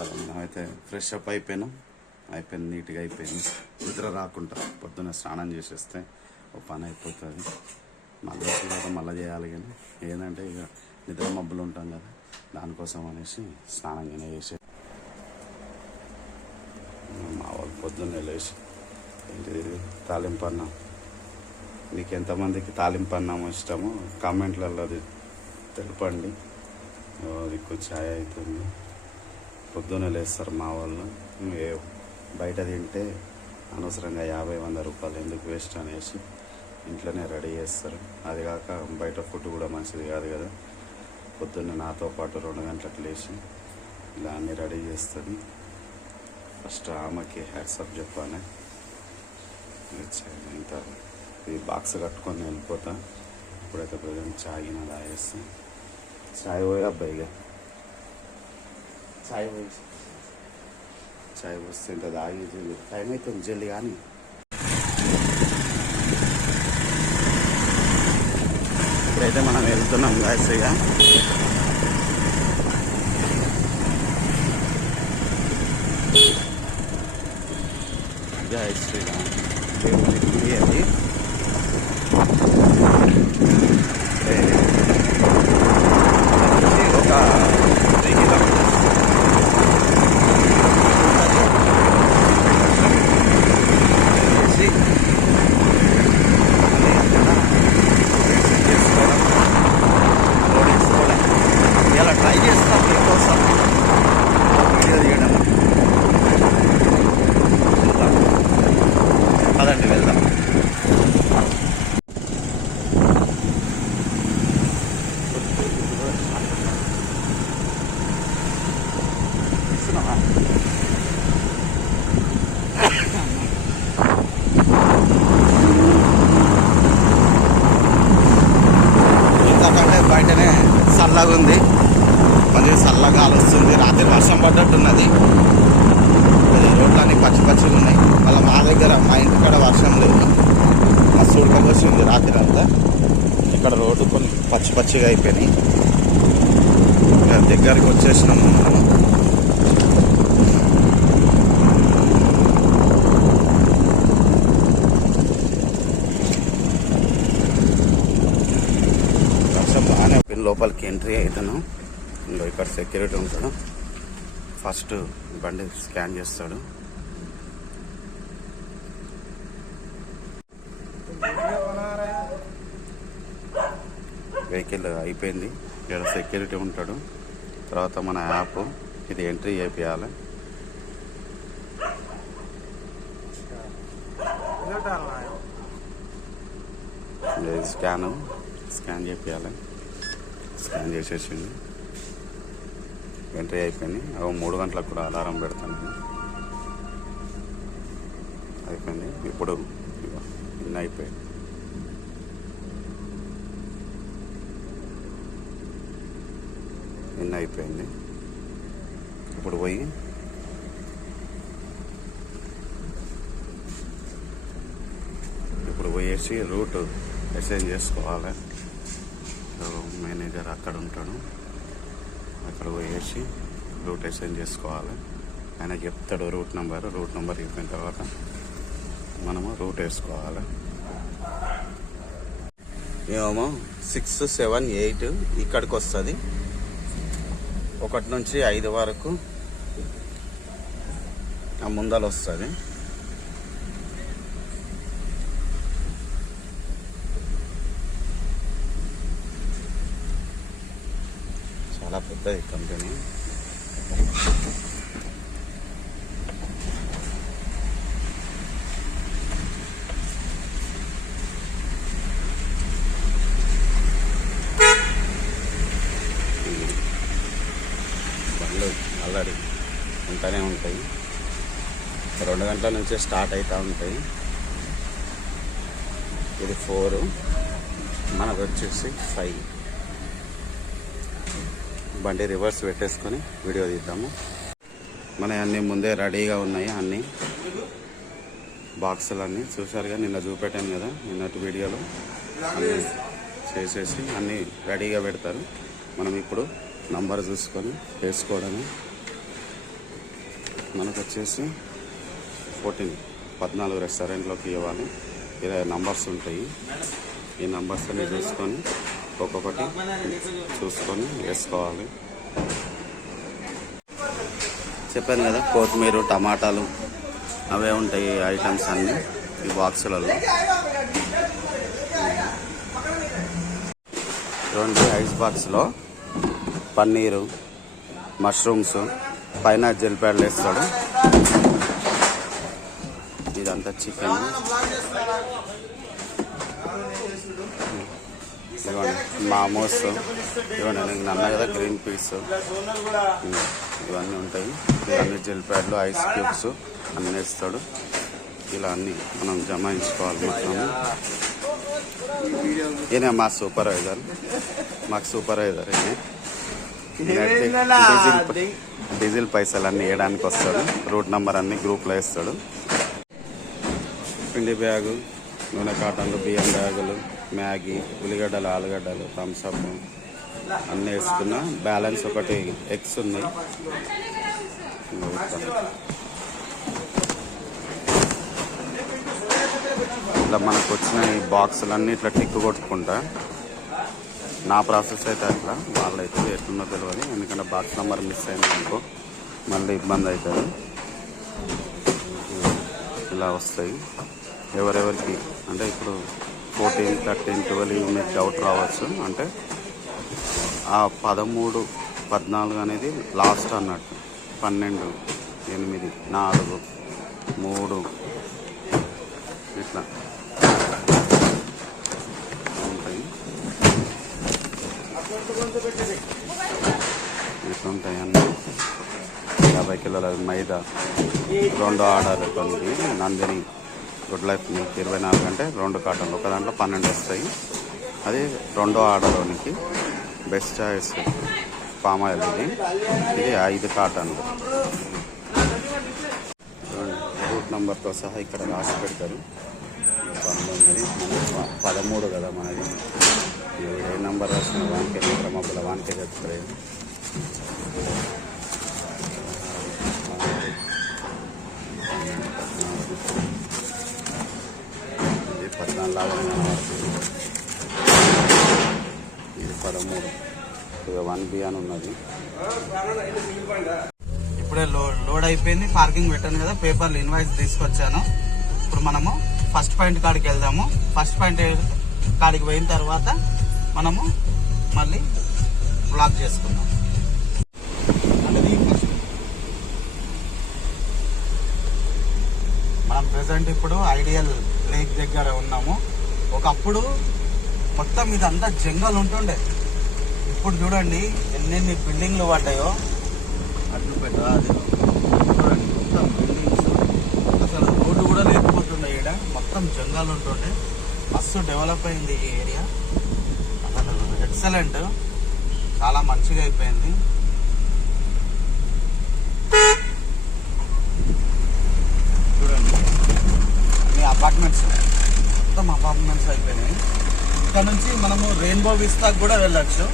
సరే మనమైతే fresh up అయిపోయినాం. నీట్గా అయిపోయింది. నిద్ర రాకుండా పొద్దున్న స్నానం చేసేస్తే ఒక పని అయిపోతుంది. మళ్ళీ తర్వాత మళ్ళీ చేయాలి. కానీ ఏంటంటే ఇక నిద్ర మబ్బులు ఉంటాం కదా, దానికోసం అనేసి స్నానంగానే చేసే. మా వాళ్ళు పొద్దున్నే లేచి ఏంటిది తాలింపు అన్నం. మీకు ఎంతమందికి తాలింపు అన్నం ఇష్టమో కామెంట్లలో అది తెలపండి. దిక్కు ఛాయ్ అవుతుంది. పొద్దున్నే లేస్తారు మా వాళ్ళు. బయట తింటే అనవసరంగా 50-100 రూపాయలు ఎందుకు వేస్ట్ అనేసి ఇంట్లోనే రెడీ చేస్తారు. అది కాక బయట ఫుడ్ కూడా మంచిది కాదు కదా. పొద్దున్న నాతో పాటు 2 గంటలకు లేచి ఇలా అన్నీ రెడీ చేస్తుంది. ఫస్ట్ ఆమెకి హ్యాట్సప్ చెప్పాలి. ఇంత ఈ బాక్స్ కట్టుకొని వెళ్ళిపోతా. ఇప్పుడైతే ప్రజెంట్ చాయ్ తాగేస్తాం. చాయ్ పోయి అబ్బాయిగా చాయ్ వస్తే ఇంత తాగి టైం అవుతుంది జల్లి. కానీ ఇప్పుడైతే మనం వెళ్తున్నాం గాయస్గా. గాయస్గా అది ఒక 3 కిలోమీటర్స్ ఇలా ట్రై చేస్తాం మీకోసం వీడియో తీయడం. పదండి వెళ్దాం. ఇంకొకంటే బయటనే చల్లగా ఉంది, మంచిగా చల్లగా గాలి వస్తుంది. రాత్రి వర్షం పడ్డట్టున్నది. రోడ్లన్నీ పచ్చిగా ఉన్నాయి. మళ్ళీ మా దగ్గర మా ఇంటికాడ వర్షం లేదు, మస్తు ఉడకపోసింది రాత్రి అంతా. ఇక్కడ రోడ్డు కొన్ని పచ్చిగా అయిపోయినాయి. దగ్గరికి వచ్చేసినాము మనం. వర్షం బాగానే లోపలికి ఎంట్రీ అవుతున్నాం. ఇంకో ఇక్కడ సెక్యూరిటీ ఉంటాడు. ఫస్ట్ బండి స్కాన్ చేస్తాడు. వెహికల్ అయిపోయింది. ఇక్కడ సెక్యూరిటీ ఉంటాడు. తర్వాత మన యాప్ ఇది ఎంట్రీ చేయాలి. స్కాన్ చేయాలి. స్కాన్ చేసేసింది. ఎంట్రీ అయిపోయింది. 3 గంటలకు కూడా అలారం పెడతాను. అయిపోయింది. ఇప్పుడు ఇన్ని అయిపోయింది. ఇప్పుడు పోయేసి రూట్ అసైన్ చేసుకోవాలి. మేనేజర్ అక్కడ ఉంటాడు. అక్కడ పోయేసి రూట్ అసైన్ చేసుకోవాలి. ఆయన చెప్తాడు రూట్ నెంబర్ చెప్పిన తర్వాత మనము రూట్ వేసుకోవాలి. ఏమో 6, 7, 8 ఇక్కడికి వస్తుంది. 1 నుంచి 5 వరకు ఆ ముందలు వస్తుంది. చాలా పెద్దది కంపెనీ. బండ్లు ఆల్రెడీ ఉంటూనే ఉంటాయి. 2 గంటల నుంచే స్టార్ట్ అవుతూ ఉంటాయి. ఇది 4, మనకు వచ్చేసి 5. బండి రివర్స్ పెట్టేసుకొని వీడియో తీద్దాము. మన అన్నీ ముందే రెడీగా ఉన్నాయి. అన్నీ బాక్సులు అన్నీ చూసారుగా, నిన్న చూపెట్టాను కదా నిన్నటి వీడియోలో. అన్నీ చేసేసి అన్నీ రెడీగా పెడతారు. మనం ఇప్పుడు నంబర్ చూసుకొని వేసుకోవడమే. మనకు వచ్చేసి 14 రెస్టారెంట్లోకి ఇవ్వాలి. 20 నంబర్స్ ఉంటాయి. ఈ నంబర్స్ అన్ని చూసుకొని ఒక్కొక్కటి చూసుకొని వేసుకోవాలి. చెప్పాను కదా, కొత్తిమీర, టమాటాలు అవే ఉంటాయి ఐటమ్స్ అన్నీ ఈ బాక్సులలో. చూడండి, ఐస్ బాక్స్లో పన్నీరు, మష్రూమ్స్, పైన జెల్పాడలు వేస్తాడు. ఇదంతా చికెన్. ఇదిగోండి మామోస్, ఇవ్వండి నేను అన్నా కదా గ్రీన్ పీస్, ఇవన్నీ ఉంటాయి. ఇవన్నీ జెల్పాడలు, ఐస్ క్యూబ్స్ అన్నీ వేస్తాడు. ఇలా అన్నీ మనం జమాయించుకోవాలి మొత్తం. ఈయన మా సూపర్వైజర్, మాకు సూపర్వైజర్. డీజిల్ పైసలు అన్నీ వేయడానికి వస్తాడు. రూట్ నెంబర్ అన్ని గ్రూప్లో వేస్తాడు. పిండి బ్యాగు, నూనె కాటన్లు, బియ్యం బ్యాగులు, మ్యాగీ, ఉల్లిగడ్డలు, ఆలుగడ్డలు, థమ్స్అప్ అన్నీ వేసుకున్నా. బ్యాలెన్స్ ఒకటి ఎగ్స్ ఉన్నాయి. ఇట్లా మనకు వచ్చిన ఈ బాక్సులన్నీ ఇట్లా టిక్ కొట్టుకుంటా. నా ప్రాసెస్ అయితే అట్లా, వాళ్ళైతే ఎట్లున్నో తెలియదు. ఎందుకంటే బాక్స్ నెంబర్ మిస్ అయింది అనుకో మళ్ళీ ఇబ్బంది అవుతుంది. ఇలా వస్తాయి ఎవరెవరికి అంటే ఇప్పుడు 14, 13, 12 మీకు డౌట్ రావచ్చు. అంటే ఆ 13, 14 అనేది లాస్ట్ అన్నట్టు. 12, 8, 4, 3 ఇట్లా ఉంటాయి. ఇట్లుంటాయి అన్నీ. 50 కిలోల మైదా, 2 ఆర్డర్ కొన్ని నందిని గుడ్ లైఫ్ మిల్క్ 24 అంటే 2 కాటన్లు, ఒక దాంట్లో 12 వస్తాయి. అది 2వ ఆర్డర్లోనికి బెస్ట్ చాయిస్ పామ్ ఆయిల్. ఇది 5 కాటన్లు. రూట్ నెంబర్తో సహా ఇక్కడ రాసి పెడతారు. 19, 13 కదా మనది. ఏ నెంబర్ రాసిన వానికే మబ్బుల వానికే చెప్తారు. ఇది 14 ఇది 13. ఇక 1B అని ఉన్నది. ఇప్పుడే లోడ్ అయిపోయింది. పార్కింగ్ పెట్టాను కదా, పేపర్లు ఇన్వాయిస్ తీసుకొచ్చాను. ఇప్పుడు మనము ఫస్ట్ పాయింట్ కాడికి వెళ్దాము. ఫస్ట్ పాయింట్ కాడికి పోయిన తర్వాత మనము మళ్ళీ బ్లాక్ చేసుకుందాం. అనేది ఫస్ట్ మనం ప్రెసెంట్ ఇప్పుడు ఐడియల్ లేక్ దగ్గర ఉన్నాము. ఒకప్పుడు మొత్తం ఇదంతా జంగల్ ఉంటుండే. ఇప్పుడు చూడండి ఎన్నెన్ని బిల్డింగ్లు పడ్డాయో. అడ్డు పెట్ట అది చూడండి, మొత్తం బిల్డింగ్స్. అసలు రోడ్డు కూడా లేకపోతుండే. ఈడ మొత్తం జంగల్ ఉంటుండే. మస్తు డెవలప్ అయింది ఈ ఏరియా. అసలు ఎక్సలెంట్, చాలా మంచిగా అయిపోయింది. చూడండి అన్ని అపార్ట్మెంట్స్, మొత్తం అపార్ట్మెంట్స్ అయిపోయినాయి. ఇక్కడ నుంచి మనము రెయిన్బో విస్తాకి కూడా వెళ్ళొచ్చు.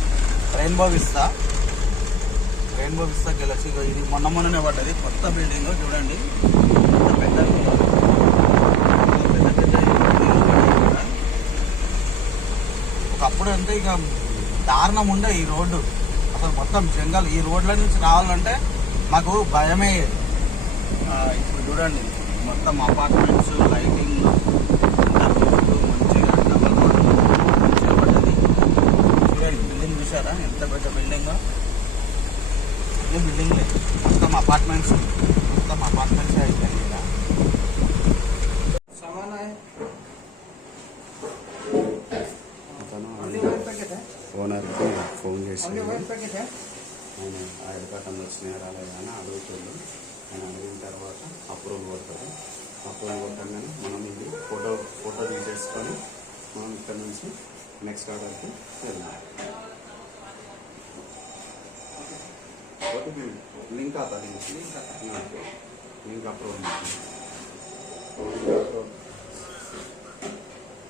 రెయిన్బో విస్తాకి వెళ్ళొచ్చు. ఇది మొన్ననే పడ్డది కొత్త బిల్డింగ్. చూడండి పెద్ద ఒకప్పుడు అంటే ఇక దారుణం ఉండే ఈ రోడ్డు. అసలు మొత్తం జంగల్. ఈ రోడ్ల నుంచి రావాలంటే మాకు భయమే. ఇప్పుడు చూడండి మొత్తం అపార్ట్మెంట్స్, లైటింగ్, మంచిగా డబల్ మంచిగా పడ్డది. చూడండి బిల్డింగ్ చూసారా ఎంత పెద్ద బిల్డింగ్. ఏ బిల్డింగ్ లేదు, మొత్తం అపార్ట్మెంట్స్ అయిపోయింది ఇలా. ఓనర్కి ఫోన్ చేసి ఆయన ఐడి కార్డు వచ్చినాయి రాలేదు అని అడుగుతుంది. ఆయన అడిగిన తర్వాత అప్రూవల్ కొడతారు. అప్రూవల్ కొట్టగానే మనం ఇది ఫోటో తీసేసుకొని మనం ఇక్కడ నుంచి నెక్స్ట్ ఆర్డర్కి వెళ్దాం. లింక్ आता లింక్ అప్రూవల్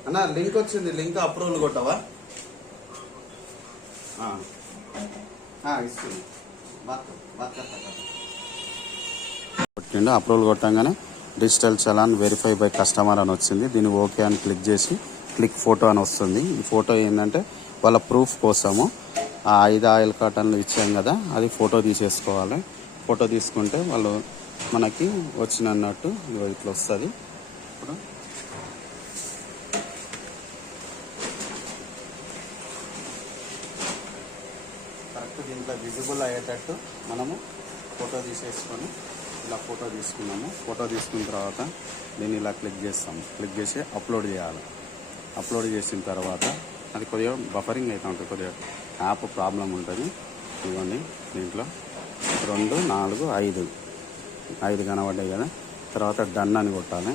అన్న. లింక్ వచ్చింది, లింక్ అప్రూవల్ కొట్టవా? ఇస్తుంది కొట్టిండు. అప్రూవల్ కొట్టంగానే digital challan verify by customer అని వచ్చింది. దీన్ని ఓకే అని క్లిక్ చేసి క్లిక్ ఫోటో అని వస్తుంది. ఈ ఫోటో ఏంటంటే వాళ్ళ ప్రూఫ్ కోసము ఆ 5 ఆయిల్ కాటన్లు ఇచ్చాం కదా, అది ఫోటో తీసేసుకోవాలి. ఫోటో తీసుకుంటే వాళ్ళు మనకి వచ్చినట్టు ఇట్లా వస్తుంది. ఇప్పుడు కరెక్ట్ దీంట్లో విజిబుల్ అయ్యేటట్టు మనము ఫోటో తీసేసుకొని ఇలా ఫోటో తీసుకున్నాము. ఫోటో తీసుకున్న తర్వాత దీన్ని ఇలా క్లిక్ చేస్తాము. క్లిక్ చేసి అప్లోడ్ చేయాలి. అప్లోడ్ చేసిన తర్వాత అది కొద్దిగా బఫరింగ్ అయితే ఉంటుంది, కొద్దిగా యాప్ ప్రాబ్లం ఉంటుంది. ఇవ్వండి, దీంట్లో 2, 4, 5 కనబడ్డాయి కదా. తర్వాత డన్ అని కొట్టాలి.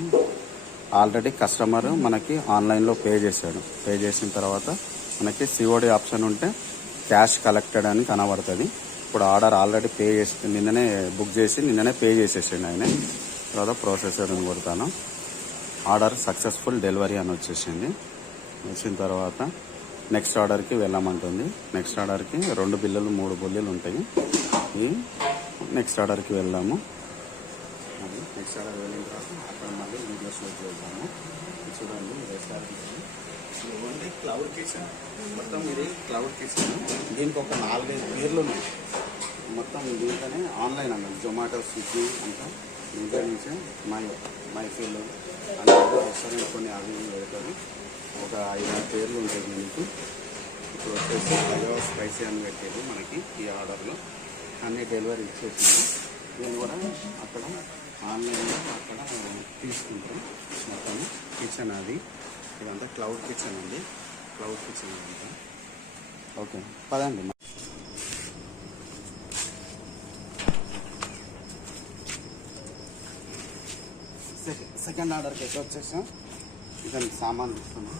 ఆల్రెడీ కస్టమర్ మనకి ఆన్లైన్లో పే చేశాడు. పే చేసిన తర్వాత మనకి సిఓడి ఆప్షన్ ఉంటే క్యాష్ కలెక్టెడ్ అని కనబడుతుంది. ఇప్పుడు ఆర్డర్ ఆల్రెడీ పే చేసి నిన్ననే బుక్ చేసి నిన్ననే పే చేసేసిండు ఆయన. తర్వాత ప్రాసెసర్ అని కొడతాను. ఆర్డర్ సక్సెస్ఫుల్ డెలివరీ అని వచ్చేసింది. వచ్చిన తర్వాత నెక్స్ట్ ఆర్డర్కి వెళ్ళమంటుంది. నెక్స్ట్ ఆర్డర్కి 2 బిల్లులు 3 బిల్లులు ఉంటాయి. ఈ నెక్స్ట్ ఆర్డర్కి వెళ్దాము. నెక్స్ట్ ఆర్డర్ వెళ్ళిన తర్వాత అక్కడ మళ్ళీ వీడియో షూట్ చేద్దాము. చూడండి, రెస్టారెంట్ ఓన్లీ క్లౌడ్ కిచెన్. మొత్తం ఇది క్లౌడ్ కిచెన్. దీనికి ఒక 4-5 పేర్లు ఉన్నాయి. మొత్తం దీంట్లోనే ఆన్లైన్ అన్నది జొమాటో, స్విగ్గీ అంతా దీంట్లో నుంచే మైఫిల్ అంటే రెస్టారెంట్ కొన్ని అవి పెడతారు. ఒక 5-6 పేర్లు ఉంటాయి దీనికి. ఇప్పుడు వచ్చేసి అయ్యో స్పైసీ అని పెట్టేది మనకి ఈ ఆర్డర్లో అన్నీ డెలివరీ ఇచ్చేసింది. నేను కూడా అక్కడ ఆన్లైన్లో అక్కడ తీసుకుంటాం. మొత్తం కిచెన్ అది ఇదంతా క్లౌడ్ కిచెన్ అండి. క్లౌడ్ కిచెన్ అంతా ఓకే. పదండి. సెకండ్ ఆర్డర్కి ఎక్కడ వచ్చేసాం. ఇదని సామాన్ తీసుకున్నాం.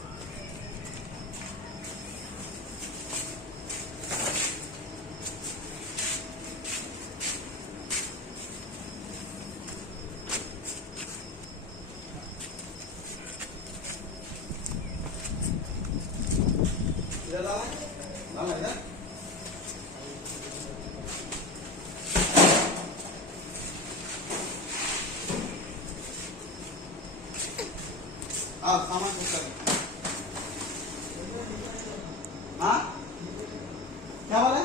सामान हाँ क्या बोला?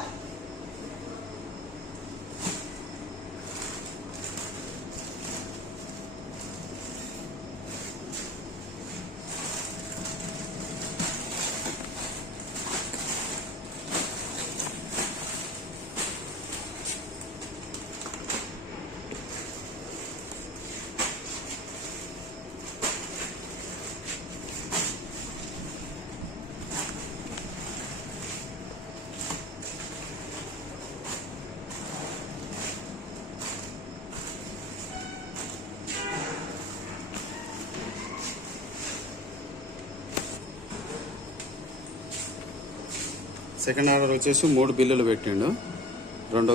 సెకండ్ ఆర్డర్ వచ్చేసి 3 బిల్లులు పెట్టిండు. 2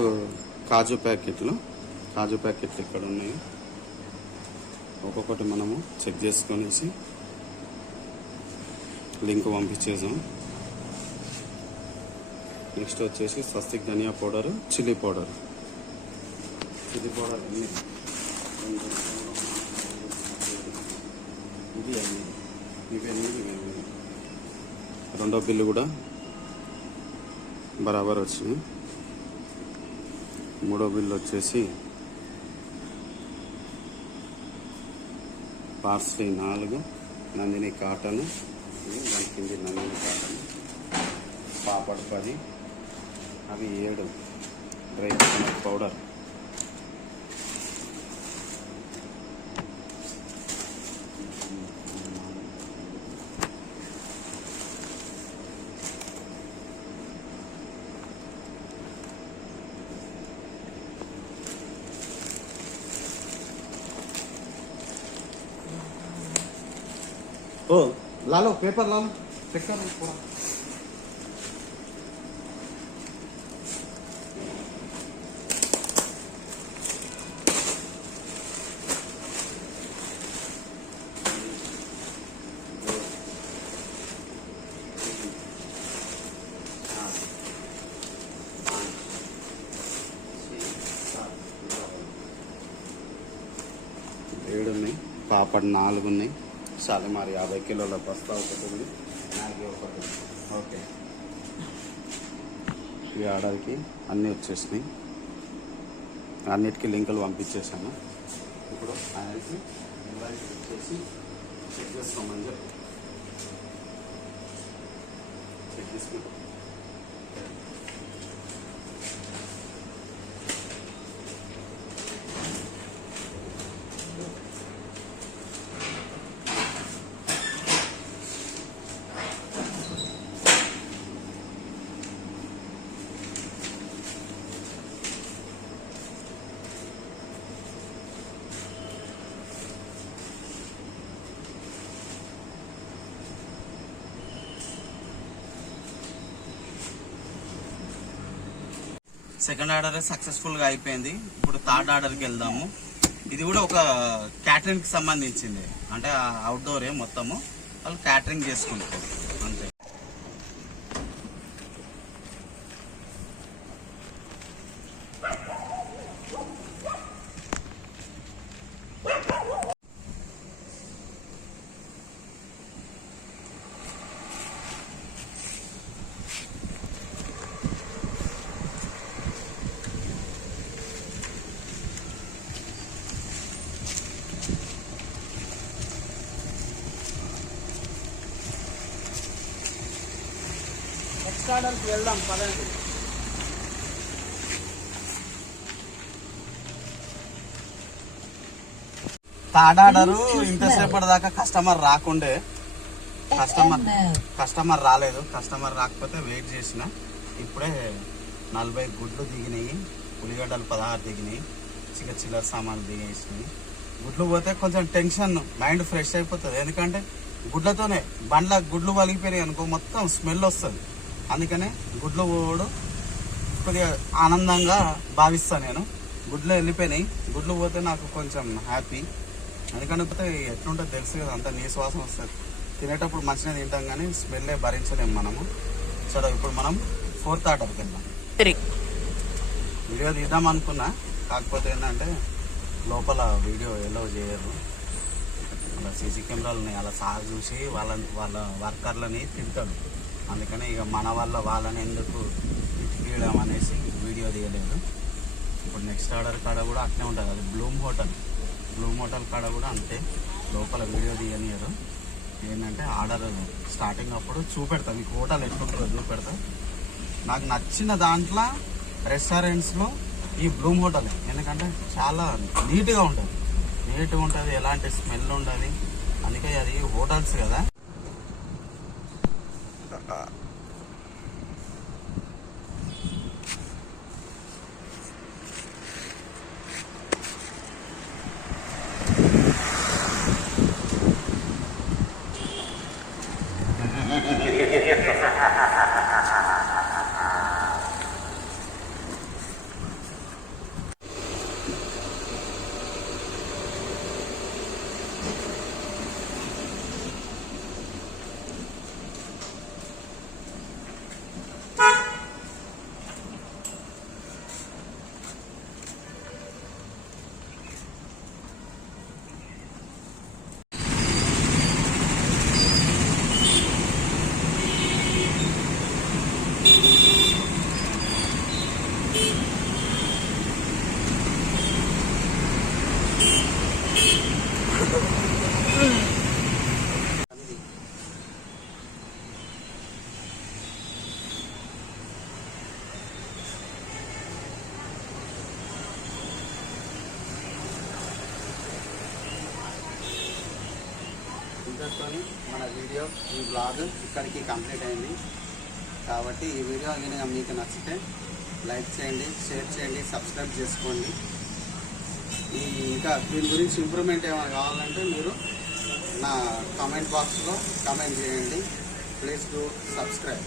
కాజు ప్యాకెట్లు ఇక్కడ ఉన్నాయి. ఒక్కొక్కటి మనము చెక్ చేసుకొనేసి లింక్ పంపించేసాం. నెక్స్ట్ వచ్చేసి స్వస్తిక్ ధనియా పౌడరు, చిల్లీ పౌడర్ అన్నీ ఇది 8 రెండో బిల్లు కూడా బరాబర్ వచ్చింది. మూడో బిల్లు వచ్చేసి పార్స్లీ 4, నందిని కాటన్, దాని కింది నందిని కాటన్, పాపడ్ 10, అవి 7 డ్రై కోకోనట్ పౌడర్, ओ ला लो पेपर ला लो, चेक करो थोड़ा। 7 ఉన్నాయి, పాపడ్ 4 ఉన్నాయి, షాలిమార్ 50 కిలోల బస్తా ఒకటి ఉంది, మ్యాగీ ఒకటి. ఓకే, ఈ ఆర్డర్కి అన్నీ వచ్చేసినాయి, అన్నిటికీ లింకులు పంపించేసాను. ఇప్పుడు ఆయనకి ఇన్వాయిస్ వచ్చేసి చెక్ చేసుకోమని చెప్పి చెక్ చేసుకుంటాం. సెకండ్ ఆర్డర్ సక్సెస్ఫుల్గా అయిపోయింది. ఇప్పుడు థర్డ్ ఆర్డర్కి వెళ్దాము. ఇది కూడా ఒక క్యాటరింగ్కి సంబంధించింది, అంటే అవుట్డోరే మొత్తము, వాళ్ళు క్యాటరింగ్ చేసుకుంటారు అంతే. నెక్స్ట్ ఆర్డర్కి వెళ్దాం పదండి. థర్డ్ ఆర్డరు ఇంతసేపటి దాకా కస్టమర్ రాకుండే, కస్టమర్ రాలేదు. కస్టమర్ రాకపోతే వెయిట్ చేసిన. ఇప్పుడే 40 గుడ్లు దిగినాయి, ఉల్లిగడ్డలు 16 దిగినాయి, చిల్లర సామాన్లు దిగేసినాయి. గుడ్లు పోతే కొంచెం టెన్షన్, మైండ్ ఫ్రెష్ అయిపోతుంది. ఎందుకంటే గుడ్లతోనే బండ్ల గుడ్లు వలిగిపోయినాయి అనుకో మొత్తం స్మెల్ వస్తుంది. అందుకనే గుడ్లు పోవడం కొద్దిగా ఆనందంగా భావిస్తాను నేను. గుడ్లు వెళ్ళిపోయినాయి, గుడ్లు పోతే నాకు కొంచెం హ్యాపీ. అందుకని పోతే ఎట్లుంటుందో తెలుసు కదా, అంతా నీ శ్వాసం వస్తుంది. తినేటప్పుడు మంచిగా తింటాం కానీ స్మెల్లే భరించలేము మనము. సరే, ఇప్పుడు మనం ఫోర్త్ ఆర్డర్కి వెళ్దాం. వీడియో తీద్దాం అనుకున్నా, కాకపోతే ఏంటంటే లోపల వీడియో ఎలో చేయరు, అలా సీసీ కెమెరాలు ఉన్నాయి, అలా సాగు చూసి వాళ్ళ వర్కర్లని తింటాడు. అందుకని ఇక మన వల్ల వాళ్ళని ఎందుకు తీయడం అనేసి వీడియో తీయలేదు. ఇప్పుడు నెక్స్ట్ ఆర్డర్ కాడ కూడా అట్నే ఉంటుంది, అది బ్లూమ్ హోటల్ కాడ కూడా అంతే, లోపల వీడియో తీయనియరు. ఏంటంటే ఆర్డర్ స్టార్టింగ్ అప్పుడు చూపెడతా, మీకు హోటల్ ఎట్లుంటుందో చూపెడతా. నాకు నచ్చిన దాంట్లో రెస్టారెంట్స్లో ఈ బ్లూమ్ హోటల్, ఎందుకంటే చాలా నీట్గా ఉంటుంది, ఎలాంటి స్మెల్ ఉండదు. అందుకే అది హోటల్స్ కదా. ఇంతతో మన వీడియో, ఈ బ్లాగ్ ఇక్కడికి కంప్లీట్ అయింది. కాబట్టి ఈ వీడియో కనుక మీకు నచ్చితే లైక్ చేయండి, షేర్ చేయండి, సబ్స్క్రైబ్ చేసుకోండి. ఇంకా దీని గురించి ఇంప్రూవ్మెంట్ ఏమైనా కావాలంటే మీరు నా కామెంట్ బాక్స్లో కామెంట్ చేయండి. Please do subscribe.